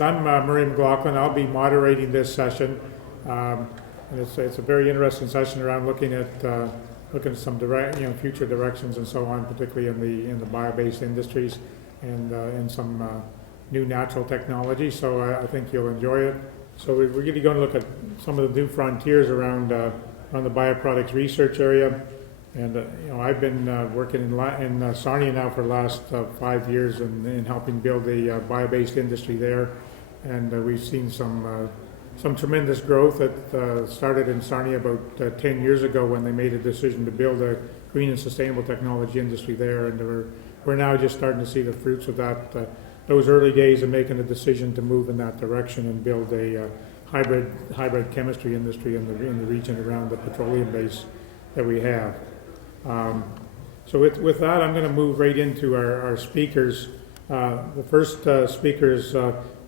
I'm Murray McLaughlin. I'll be moderating this session. And it's a very interesting session around looking at some future directions and so on, particularly in the bio-based industries and in some new natural technology. So I think you'll enjoy it. So we're really going to look at some of the new frontiers around the bioproducts research area. And I've been working in Sarnia now for the last 5 years in helping build a bio-based industry there, and we've seen some tremendous growth that started in Sarnia about 10 years ago when they made a decision to build a green and sustainable technology industry there, and we're now just starting to see the fruits of that. Those early days of making a decision to move in that direction and build a hybrid chemistry industry in the region around the petroleum base that we have. So with that, I'm going to move right into our speakers. The first speaker is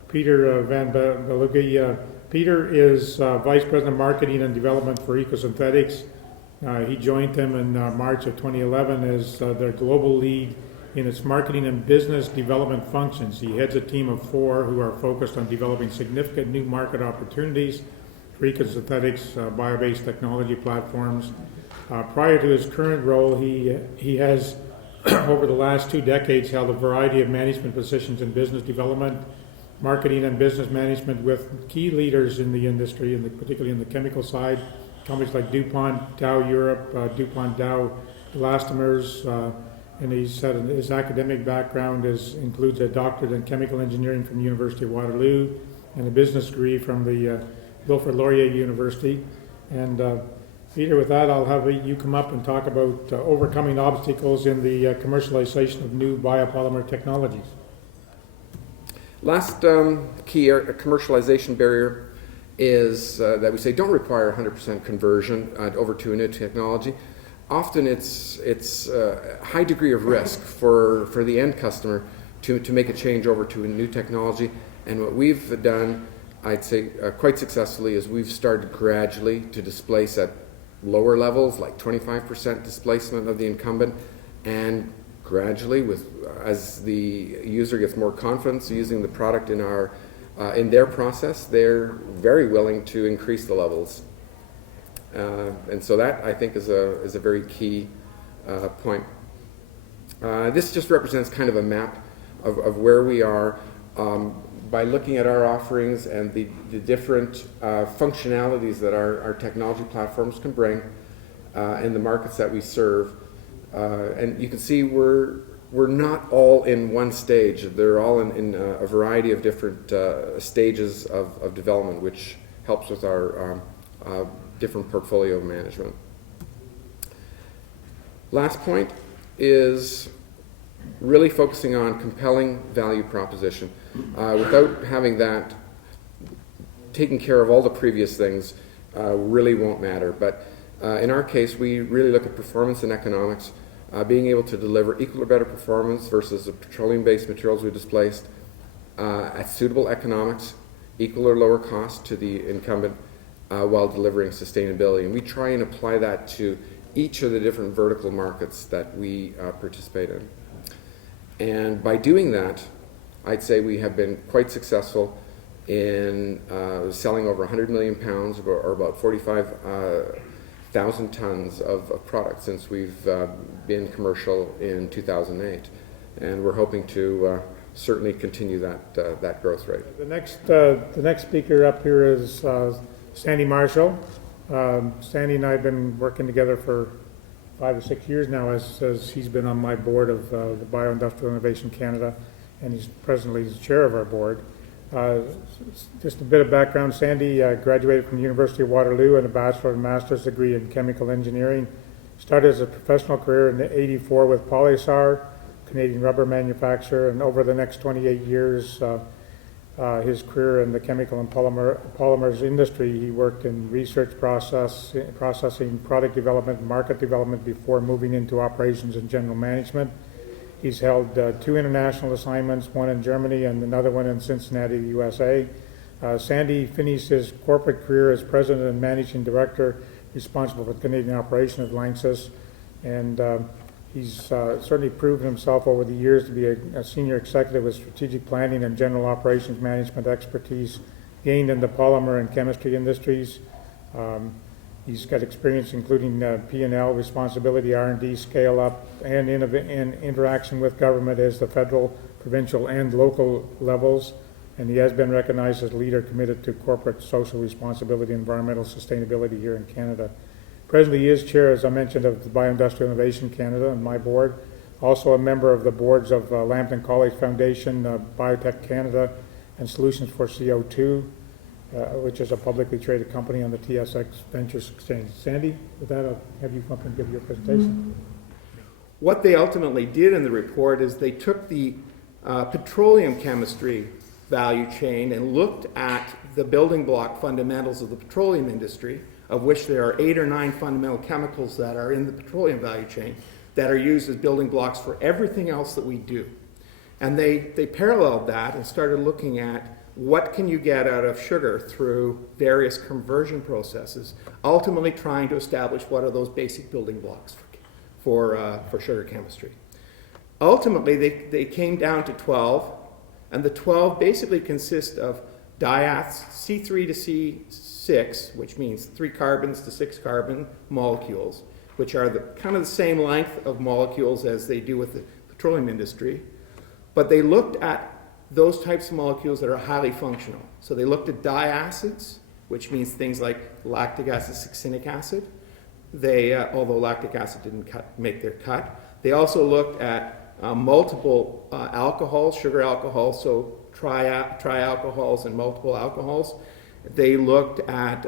Peter Van Belugi. Peter is Vice President of Marketing and Development for Ecosynthetics. He joined them in March of 2011 as their global lead in its marketing and business development functions. He heads a team of 4 who are focused on developing significant new market opportunities for ecosynthetics, bio-based technology platforms. Prior to his current role, he has, over the last 2 decades, held a variety of management positions in business development, marketing, and business management with key leaders in the industry, particularly in the chemical side. Companies like DuPont, Dow Europe, DuPont Dow Elastomers, and he said his academic background includes a doctorate in chemical engineering from the University of Waterloo and a business degree from the Wilfrid Laurier University. And Peter, with that, I'll have you come up and talk about overcoming obstacles in the commercialization of new biopolymer technologies. Last key commercialization barrier is that we say don't require 100% conversion over to a new technology. Often it's a high degree of risk for the end customer to make a change over to a new technology. And what we've done, I'd say quite successfully, is we've started gradually to displace at lower levels, like 25% displacement of the incumbent, and gradually, as the user gets more confidence using the product in their process, they're very willing to increase the levels. And so that, I think, is a very key point. This just represents kind of a map of where we are by looking at our offerings and the different functionalities that our technology platforms can bring in the markets that we serve. And you can see we're not all in one stage. They're all in a variety of different stages of development, which helps with our different portfolio management. Last point is really focusing on compelling value proposition. Without having that, taking care of all the previous things really won't matter. But in our case, we really look at performance and economics, being able to deliver equal or better performance versus the petroleum-based materials we displaced at suitable economics, equal or lower cost to the incumbent, while delivering sustainability. And we try and apply that to each of the different vertical markets that we participate in. And by doing that, I'd say we have been quite successful in selling over 100 million pounds, or about 45,000 tons of product since we've been commercial in 2008. And we're hoping to certainly continue that growth rate. The next speaker up here is Sandeen Marshall. Sandeen and I have been working together for 5 or 6 years now, as he's been on my board of the Bioindustrial Innovation Canada, and he's presently the chair of our board. Just a bit of background. Sandy graduated from the University of Waterloo and a bachelor and master's degree in chemical engineering. Started as a professional career in '84 with Polysar, Canadian rubber manufacturer, and over the next 28 years, his career in the chemical and polymers industry, he worked in research processing, product development, market development before moving into operations and general management. He's held 2 international assignments, one in Germany and another one in Cincinnati, USA. Sandy finished his corporate career as president and managing director responsible for the Canadian operation of Lanxess, and He's certainly proven himself over the years to be a senior executive with strategic planning and general operations management expertise gained in the polymer and chemistry industries. He's got experience including P&L responsibility, R&D, scale-up, and interaction with government as the federal, provincial, and local levels. And he has been recognized as a leader committed to corporate social responsibility and environmental sustainability here in Canada. Presently, he is chair, as I mentioned, of the Bioindustrial Innovation Canada and my board. Also a member of the boards of Lambton College Foundation, Biotech Canada, and Solutions for CO2, which is a publicly traded company on the TSX Ventures Exchange. Sandy, with that, I'll have you come up and give your presentation. What they ultimately did in the report is they took the petroleum chemistry value chain and looked at the building block fundamentals of the petroleum industry, of which there are 8 or 9 fundamental chemicals that are in the petroleum value chain that are used as building blocks for everything else that we do. And they paralleled that and started looking at what can you get out of sugar through various conversion processes, ultimately trying to establish what are those basic building blocks for sugar chemistry. Ultimately, they came down to 12, and the 12 basically consist of diaths, C3 to C6, which means 3 carbons to 6 carbon molecules, which are the kind of the same length of molecules as they do with the petroleum industry. But they looked at those types of molecules that are highly functional. So they looked at diacids, which means things like lactic acid, succinic acid. Although lactic acid didn't make their cut. They also looked at multiple alcohols, sugar alcohols, so trialcohols and multiple alcohols. They looked at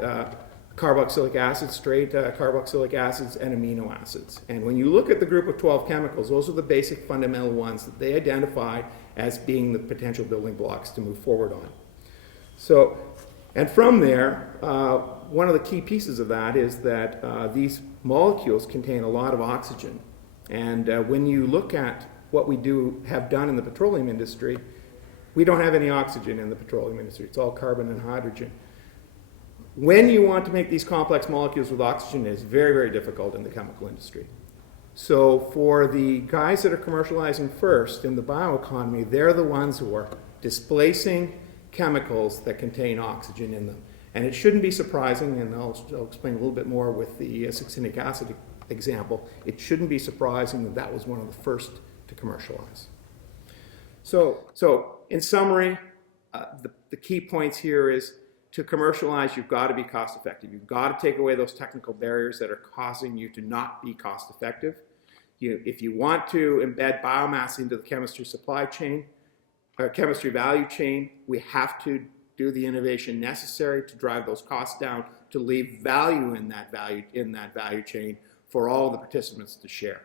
carboxylic acids, straight carboxylic acids, and amino acids. And when you look at the group of 12 chemicals, those are the basic fundamental ones that they identified as being the potential building blocks to move forward on. So, and from there, one of the key pieces of that is that these molecules contain a lot of oxygen. And when you look at what we have done in the petroleum industry, we don't have any oxygen in the petroleum industry. It's all carbon and hydrogen. When you want to make these complex molecules with oxygen, it's very, very difficult in the chemical industry. So for the guys that are commercializing first in the bioeconomy, they're the ones who are displacing chemicals that contain oxygen in them. And it shouldn't be surprising, and I'll explain a little bit more with the succinic acid example, it shouldn't be surprising that that was one of the first to commercialize. So in summary, the key points here is to commercialize, you've got to be cost effective. You've got to take away those technical barriers that are causing you to not be cost effective. If you want to embed biomass into the chemistry supply chain, or chemistry value chain, we have to do the innovation necessary to drive those costs down, to leave value in that value chain for all the participants to share.